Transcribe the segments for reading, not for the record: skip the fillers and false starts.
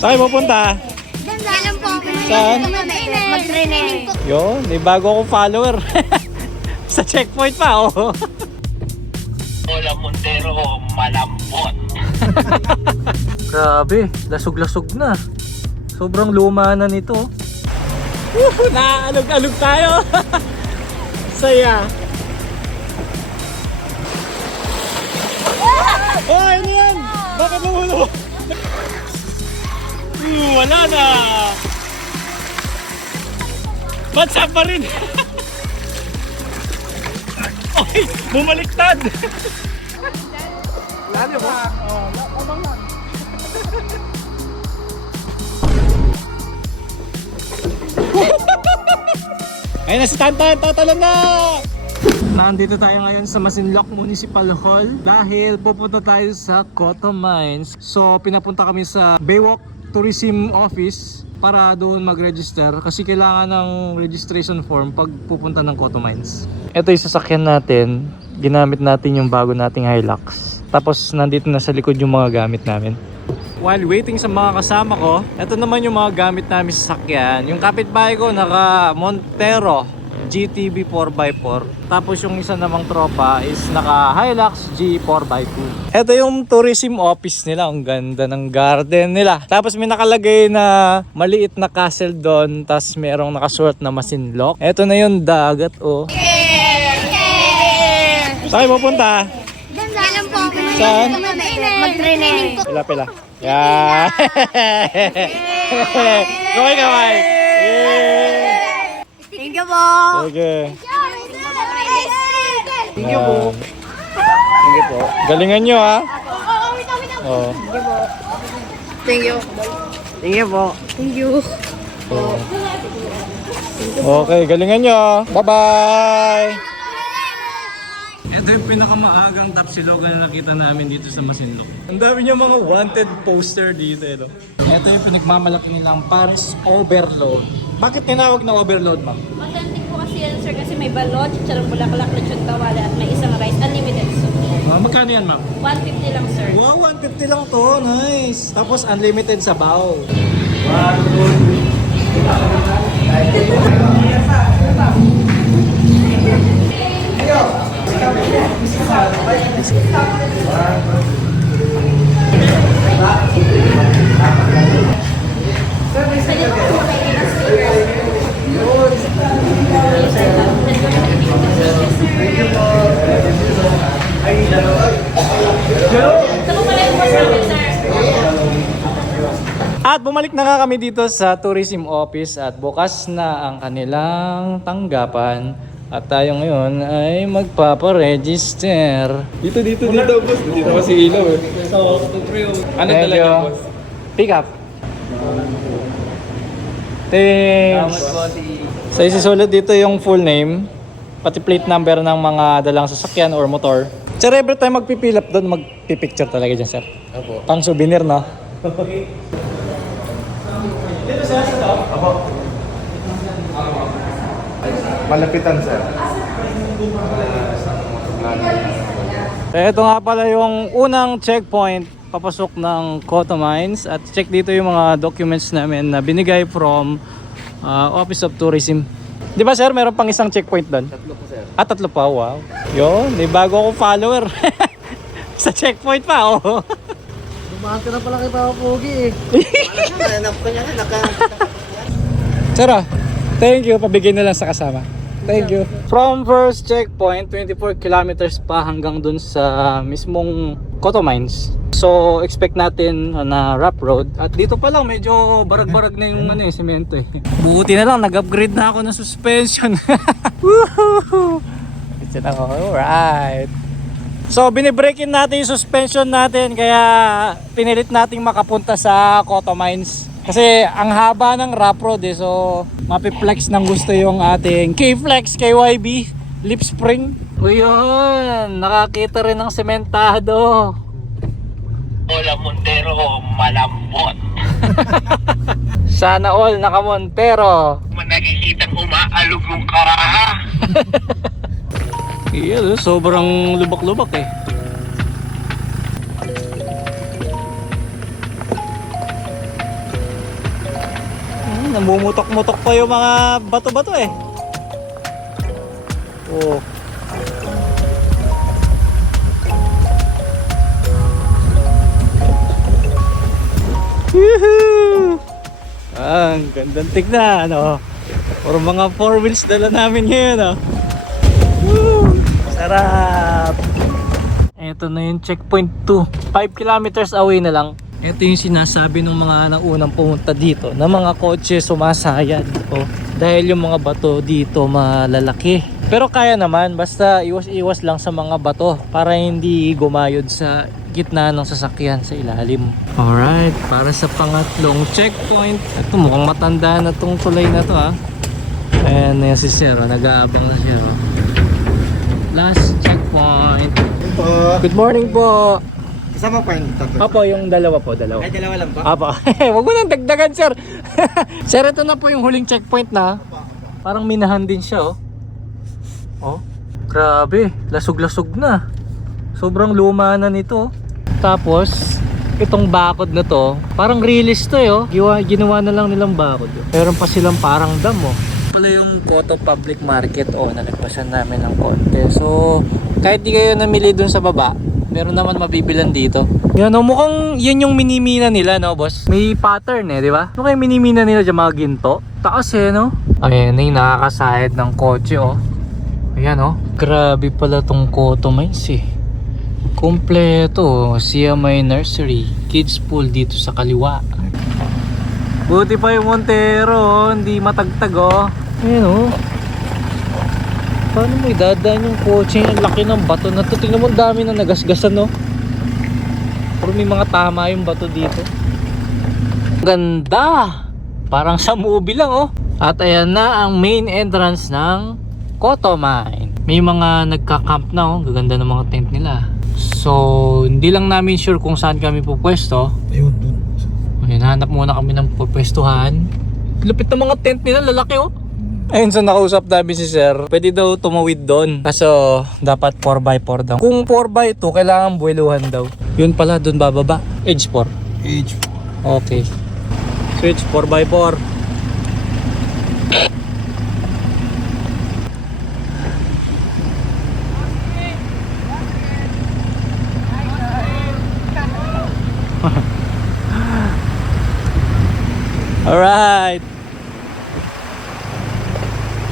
Saan kayo pupunta? Alam po ako. Saan? Mag-training po. Yun, may bago akong follower. Sa checkpoint pa, oh. Hola Montero, malambot. Grabe, lasog-lasog na. Sobrang luma na nito. Naalog-alog tayo. Saya. Oh, ano yan? Bakit nahulog? Wala na. Bansa pa rin. Oy, bumaliktad. Lalo ba? Abang lang. Ayun na si Tantan, tatalon na! Nandito tayo ngayon sa Masinloc Municipal Hall dahil pupunta tayo sa Cotto Mines. So pinapunta kami sa Baywalk Tourism Office para doon mag-register kasi kailangan ng registration form pag pupunta ng Cotto Mines. Ito yung sasakyan natin, ginamit natin yung bago nating Hilux. Tapos nandito na sa likod yung mga gamit namin. While waiting sa mga kasama ko, ito naman yung mga gamit namin sa sasakyan. Yung kapitbahay ko naka Montero GTB 4x4. Tapos yung isa namang tropa is naka Hilux G4x2. Ito yung tourism office nila. Ang ganda ng garden nila. Tapos may nakalagay na maliit na castle doon. Tapos merong nakasulat na Masinloc. Ito na yung dagat, oh. Saan kayo pupunta? Alam po ako. Saan? Mag-training po. Pila. Yeah. Kamay. Yeah. Thank you po. Sige. Thank you po. Sige po. Galingan nyo, ha? Oh. Thank you. Thank you po. Thank you. Okay, galingan nyo. Bye-bye! Ito yung pinakamaagang tapsilogan na nakita namin dito sa Masinloc. Ang dami niya mga wanted poster dito. Ito yung pinagmamalaki nilang Paris Overload. Bakit tinawag na overload, ma'am? Authentic po kasi yan, sir, kasi may balot, chicharong bulaklak, lechon kawali, at may isang rice, unlimited soup. Magkano yan, ma'am? 150 lang, sir. Wow, 150 lang to. Nice. Tapos unlimited sabaw. At bumalik na nga kami dito sa tourism office at bukas na ang kanilang tanggapan. At tayo ngayon ay magpaparegister. Dito, boss. Dito kasi ilaw eh. Ano Thank talaga, you. boss? Pick up. Thanks. So isisulat dito yung full name, pati plate number ng mga dalang sasakyan or motor. Sir, every time magpipilap doon, magpipicture talaga dyan, sir. Apo. Pang souvenir, no? Dito sir, sa to? Apo. Malapitan, sir. Ito nga pala yung unang checkpoint papasok ng Cotto Mines at check dito yung mga documents namin na binigay from Office of Tourism. Di ba sir, meron pang isang checkpoint doon? Tatlo po, sir. Tatlo pa, wow. Yun, may bago akong follower. Sa checkpoint pa, oh. Dumaan ka na pala kay Papa Pogi eh. Sir, thank you. Pabigay na lang sa kasama. Thank you. From first checkpoint, 24 kilometers pa hanggang dun sa mismong Cotto Mines. So, expect natin na rough road. At dito pa lang, medyo barag-barag na yung semento eh. Buti na lang, nag-upgrade na ako ng suspension. Woohoo! It's na ako. Alright. So, binibreakin natin yung suspension natin. Kaya, pinilit nating makapunta sa Cotto Mines. Kasi ang haba ng rough road eh, so mapiplex ng gusto yung ating K-Flex KYB lip spring. O yun, nakakita rin ng sementado. Hola Montero, malambot. Sana all naka Montero. Nakikitang umaalog yung karaha. Iya, sobrang lubak-lubak eh. namumutok-mutok pa yung mga bato-bato eh. Oh. Woohoo! Ang gandang tignan, ano. Or mga 4 wheels dala namin ngayon, oh. Woo! Sarap! Ito na yung checkpoint 2. 5 kilometers away na lang. Ito yung sinasabi ng mga naunang pumunta dito na mga kotse sumasayad. Oh, dahil yung mga bato dito malalaki. Pero kaya naman, basta iwas-iwas lang sa mga bato para hindi gumayod sa gitna ng sasakyan sa ilalim. Alright, para sa pangatlong checkpoint. Ito mukhang matanda na tong tulay na to ha. Ayan na si Sir, nag-aabang na siya. Last checkpoint. Good morning po. Kasama pa yung tatlo. Opo, yung dalawa po, dalawa. Ay, dalawa lang ba? Opo. Huwag mo nang dagdagan, sir. Sir, ito na po yung huling checkpoint na. Parang minahan din siya, oh. Oh, grabe. Lasog-lasog na. Sobrang luma na nito. Tapos, itong bakod na to, parang release to, oh. Ginawa na lang nilang bakod. Meron pa silang parang dam, oh. Pala yung Koto Public Market, oh, nalagpasan namin ng konti. So, kahit di kayo namili dun sa baba, meron naman mabibilan dito. Yan, oh, mukhang yan yung minimina nila, no, boss? May pattern eh, di ba? Ano kayo minimina nila dyan, mga ginto? Taas eh, no? Ayan, yung nakakasahid ng kotse, oh. Ayan, oh. Grabe pala tong Koto Mines, eh. Kompleto, CMI Nursery, kids pool dito sa kaliwa. Buti pa yung Montero, oh. Hindi matagtag, oh. Ayan, oh. Paano mo idadaan yung kotse? Ang laki ng bato na to. Tingnan mo, dami na nagasgasan, no? Pero may mga tama yung bato dito. Ganda! Parang sa movie lang, oh. At ayan na ang main entrance ng Koto Mine. May mga nagka-camp na, oh. Gaganda ng mga tent nila. So, hindi lang namin sure kung saan kami pupwesto. Ayun, dun. Ayun, hanap muna kami ng pupwestuhan. Lupit ng mga tent nila, lalaki, oh. Ayun, sa nakausap namin si Sir, pwede daw tumawid doon. Kaso, dapat 4x4 daw. Kung 4x2, kailangan buweluhan daw. Yun pala, doon bababa. Edge 4. Age 4. Okay. Switch 4x4. Alright.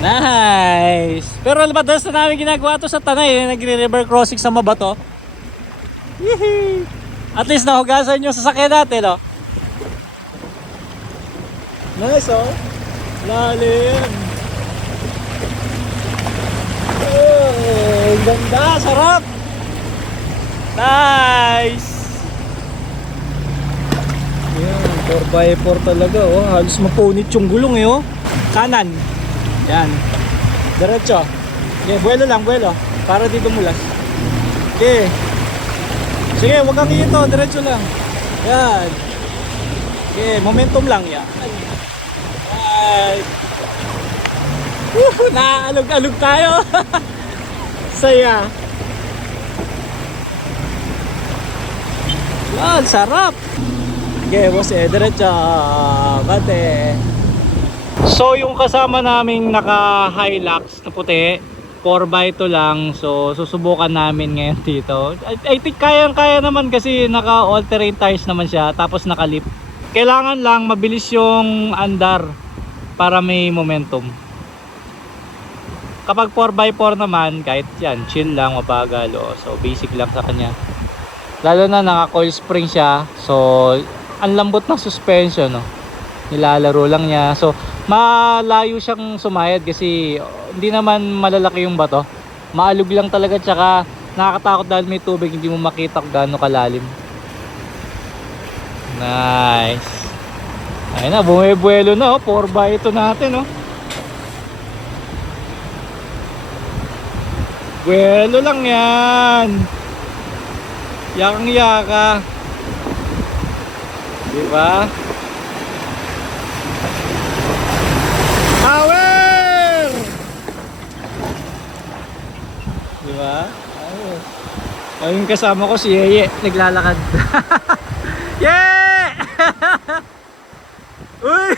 Nice! Pero madalas na namin ginagawa to sa Tanay, nagre-river crossing sa Mabato. Yehey! At least nahugasan yung sasakyan natin, oh. Nice, oh. Lalim. Oh, ganda, sarap. Nice. Yan, 4x4 talaga, oh. Halos mapunit yung gulong, eh, oh. Kanan. Yan. Diretso. Okay, buwelo lang, buwelo. Para di dumulas. Okay. Sige, wag kang ito. Diretso lang. Yan. Okay, momentum lang yan. Right. Naalog-alog tayo. Saya. Yan, sarap. Okay, boss eh. Diretso. Bate. So yung kasama naming naka Hilux na puti, 4x2 lang. So susubukan namin ngayon dito. I think kaya naman kasi naka all terrain tires naman siya, tapos naka lip. Kailangan lang mabilis yung andar para may momentum. Kapag 4x4 naman, kahit yan, chill lang, mabagal, oh. So basic lang sa kanya. Lalo na naka coil spring siya, so ang lambot ng suspension, no? Nilalaro lang niya. So malayo siyang sumayad kasi hindi naman malalaki yung bato. Maalog lang talaga, tsaka nakakatakot dahil may tubig, hindi mo makita kung gaano kalalim. Nice. Ayun na, bumibuelo na, oh. 4x2 natin, oh. Buelo lang yan. Yakang yaka. Diba? Power! Diba? Ayos. Ayun, kasama ko si Yeye, naglalakad. Yeah! Uy!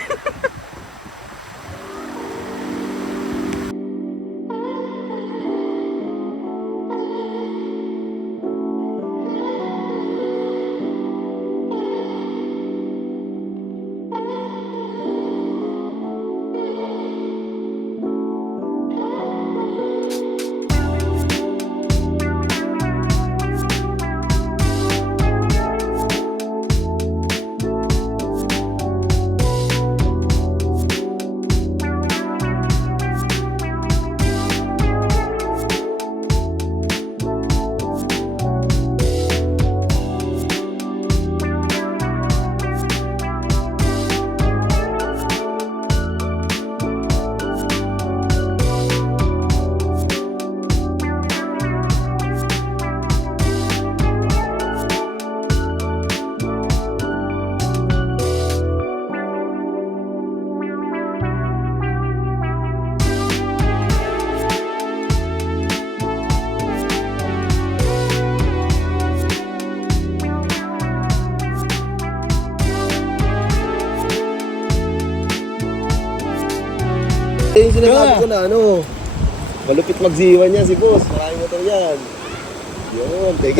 Yung sinasabi ko na malupit magziwan niya si boss. Maraming motor yan. Yun. Thank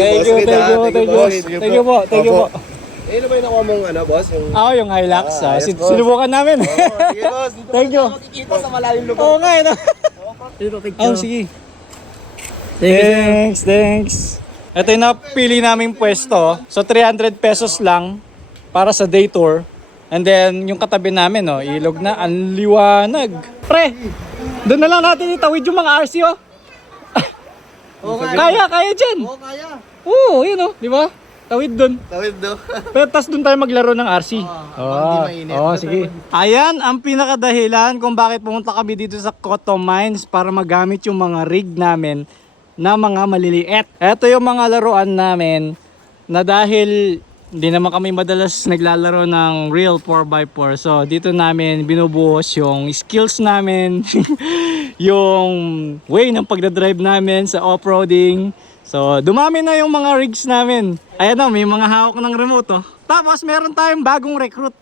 you, boss. Thank you po. Ano ba yung nakuha mong boss? Yung... Ako yung Hilux. yes, boss. Sinubukan namin. Sige, boss. Dito Thank you. makikita sa malayong lugar. Oo nga eh. Oh, sige. Thanks. Ito yung napili naming pwesto. So 300 pesos lang para sa day tour. And then yung katabi namin, ilog na, ang liwanag. Pre, doon na lang natin itawid yung mga RC, oh. Kaya dyan. Oo, kaya. Oo, yun di ba? Tawid doon. Tawid do. Pero tas doon tayo maglaro ng RC. Sige. Ayan ang pinakadahilan kung bakit pumunta kami dito sa Cotto Mines para magamit yung mga rig namin na mga maliliit. Ito yung mga laruan namin na dahil hindi naman kami madalas naglalaro ng real 4x4. So dito namin binubuhos yung skills namin, yung way ng pagdadrive namin sa off-roading. So dumami na yung mga rigs namin. Ayan may mga hawak ng remote Tapos meron tayong bagong recruit.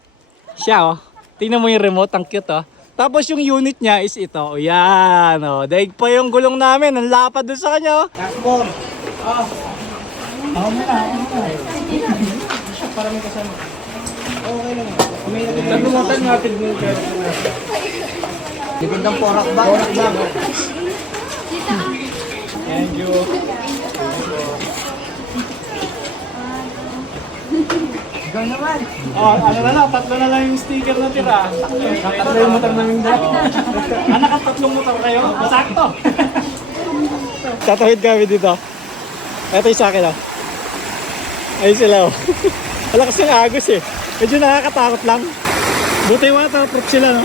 Siya tingnan mo yung remote, ang cute Tapos yung unit niya is ito. Yan daig pa yung gulong namin. Ang lapad doon sa kanya para may kasama. Okay lang. May nagumutan natin ng Libindang porak ba? Thank you. Ikaw naman. Tatlo na lang yung sticker na tira. Tatlo yung motor namin dati. Tatlong motor kayo? Sakto. Tatawid kami dito. Ito yung sa akin Ayun sila Wala kasing agos Medyo nakakatakot lang. Buti waterproof sila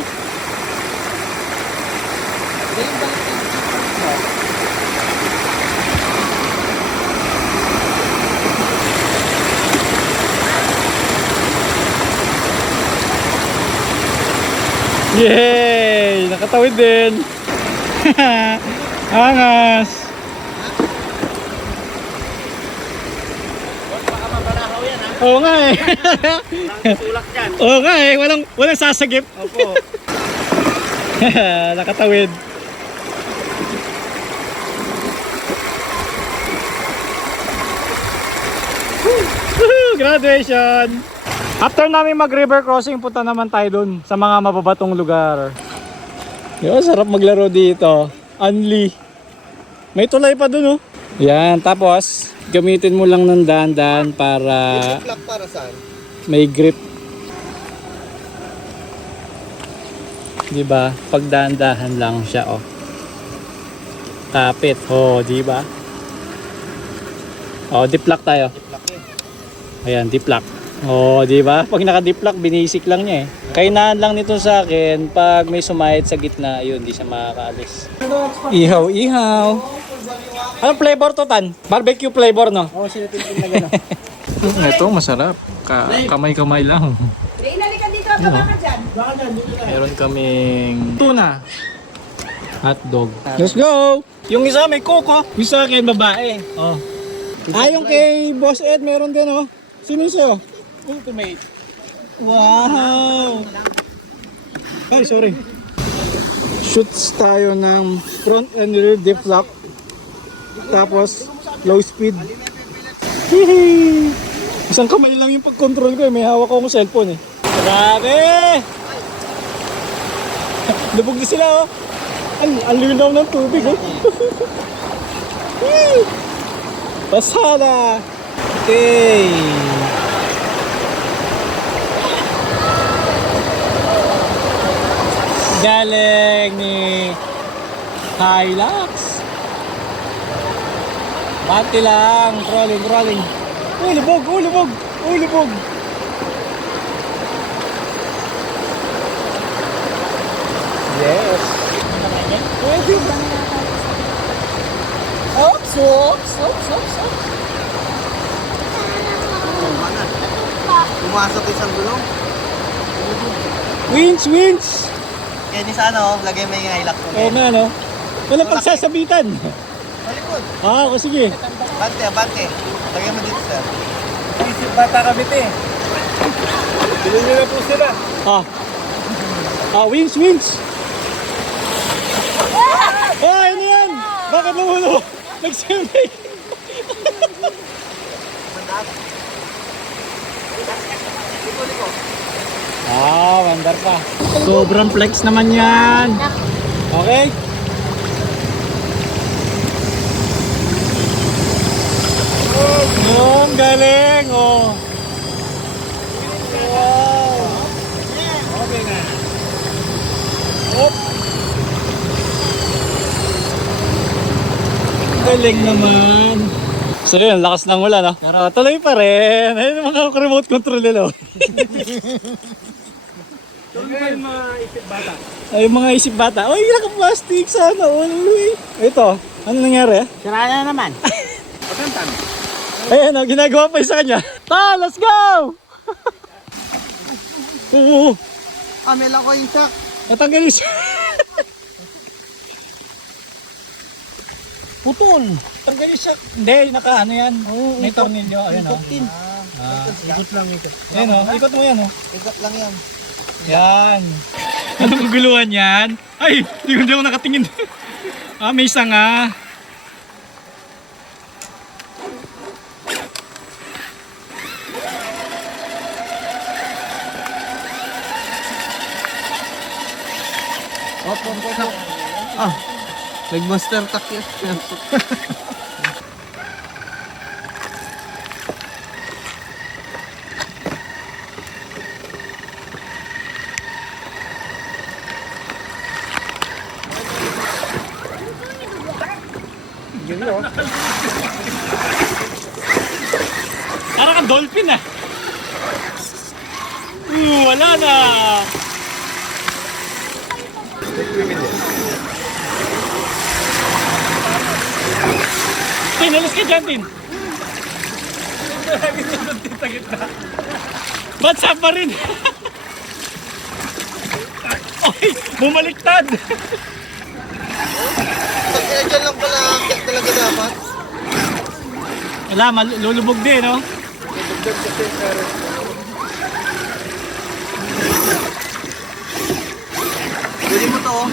Yay! Nakatawid din. Angas. Oo nga Oo nga walang sasagip. Opo. Nakatawid. Graduation. After namin mag river crossing, punta naman tayo dun sa mga mababatong lugar. Sarap maglaro dito. Unli. May tulay pa dun Yan, tapos gamitin mo lang ng dahan-dahan para Lock para saan? may grip. Diba? Pag dahan-dahan lang siya Kapit. Diba? Diplock tayo. Ayan, diplock. Diba? Pag naka-diplock, binisik lang niya Kainaan lang nito sa akin, pag may sumahid sa gitna, yun, di siya makakaalis. Ihaw. Anong flavor to, Tan? Barbecue flavor, no? Sinatin na gano'n. Ito, masarap. Kamay-kamay lang. Inalikan dito, baka ka dyan. Meron kaming tuna. Hotdog. Let's go! Yung isa may coke, Yung sa akin, babae. Yung kay Boss Ed, meron din, Sino siya? Ultimate. Wow! Ay, sorry. Shoots tayo ng front and rear diplock. Tapos, low speed. Isang kamay lang yung pag-control ko May hawak akong cellphone Grabe! Lubog na sila Ang linaw ng tubig Pasada! Okay! Galing ni Hilux. Bati lang, crawling. Lubog. Yes. Pwede. Oops. Pumasok isang gulong. Winch. Kaya di sa lagay mo yung hilak ko. Oo nga, Walang pagsasabitan. Malikod. Sige. Bante. Lagay mo dito, sir. Isip bata kabit Bilhin nyo na po sila. Winch. Bakit lumulo? Nag-swimming. Mandar pa. Sobrang flex naman yan. Okay? Oh, ang galing. Oh. Wow. Okay na. Op. Galing naman. So yun, lakas ng ulan, no? Pero tuloy pa rin. Ayun yung mga remote control nila. Ay, mga isip bata. Ay, naka-plastic sana. Ito, ano nangyari? Sira na naman. Ayan, ginagawa pa isa kanya. Let's go! Oo. Amel ako yung sak. Natanggal yung putol. Tanggal yung shock. Hindi, naka ano yan. May tornilyo. Ayan o. Ikot lang, ikot. Ayan o, ikot mo yan o. Ikot lang yan. Yan. Anong guluhan yan? Ay, hindi ako nakatingin. May sanga. Nag-master tuck yan. Parang kang dolphin ah. Wala na. Pinalis ka dyan din. Ba't sapa rin? Oy, bumaliktad. Kaya dyan lang pala talaga dapat. Wala, lulubog din, no? Pwede mo to oh.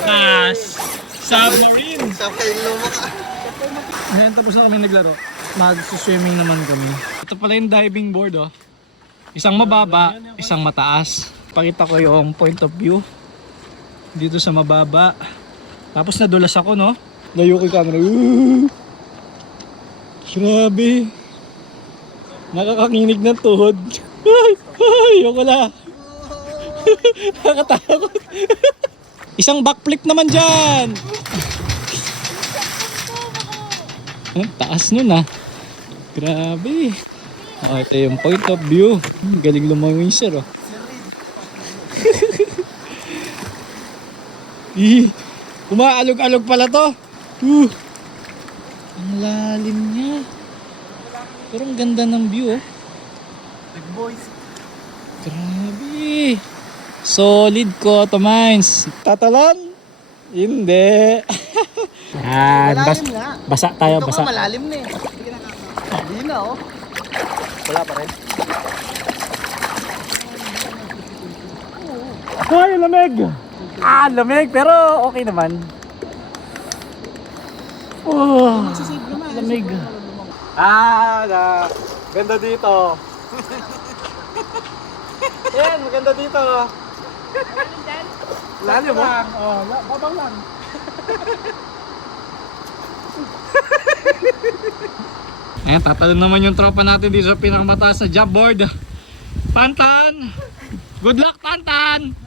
Takas. Submarine. Sa kayo lumaka. Ayan, tapos na kami naglaro. Mag-swimming naman kami. Ito pala yung diving board, oh. Isang mababa, isang mataas. Pakita ko yung point of view. Dito sa mababa. Tapos nadulas ako, no? Layo ko yung camera. Grabe. Nakakakinig ng tuhod. Ayoko na. Nakatakot. Isang backflip naman dyan. Ang taas nun ah. Grabe. Oh, ito yung point of view. Galing lumangoy sir oh. Umaalog-alog pala to. Ang lalim niya. Pero ang ganda ng view oh. Big boys. Grabe. Solid Cotto Mines. Tatalon? Hindi. Yan. Malalim nga. Basa tayo, Ito basa. ka malalim na eh. Hindi na oh. Wala pa rin. Ay, lamig! Lamig, pero okay naman. Oh, lamig. Ganda dito. Yan, maganda dito. Lalim mo? Oh, babaw lang. Ayan, tatalon naman yung tropa natin dito sa pinakamataas na jump board. Tantan! Good luck, Tantan!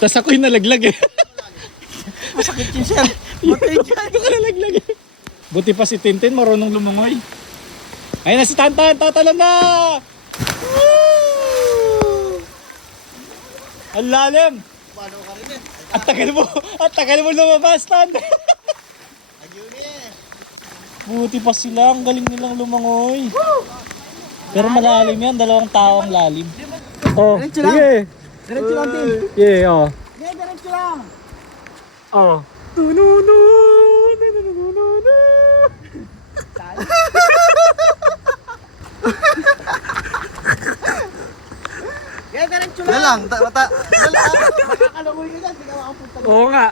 Tas ako'y nalaglag eh. Masakit yun siya. Buti dyan. Ako nalaglag eh. Buti pa si Tintin marunong lumangoy. Ayun na si Tantan, tatalon na! Woo! Ang lalim! Paano ka rin eh? At tagal mo lumabas, Tan! Ayun eh. Buti pa sila, ang galing nilang lumangoy. Pero malalim yan, 2 tao ang lalim. Oh, Diretso lang. sige. Diretso lang din. Yeah, oh. Diretso lang. Oh. Kaya ka rin Yan lang, mata. Yan lang. Makakalangoy ka dyan, hindi ka makapunta. Oo nga.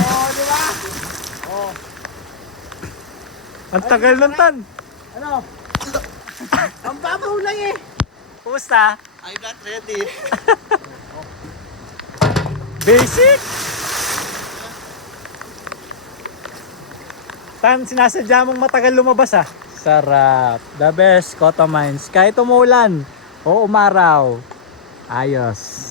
Oo, di ba? Ang tagal nun, Tan. Ano? Ang babaw lang eh. Kumusta? I'm not ready. Basic! Tan, sinasadya mong matagal lumabas ah. Sarap. The best, Cotomines. Kahit umulan o umaraw. Ayos.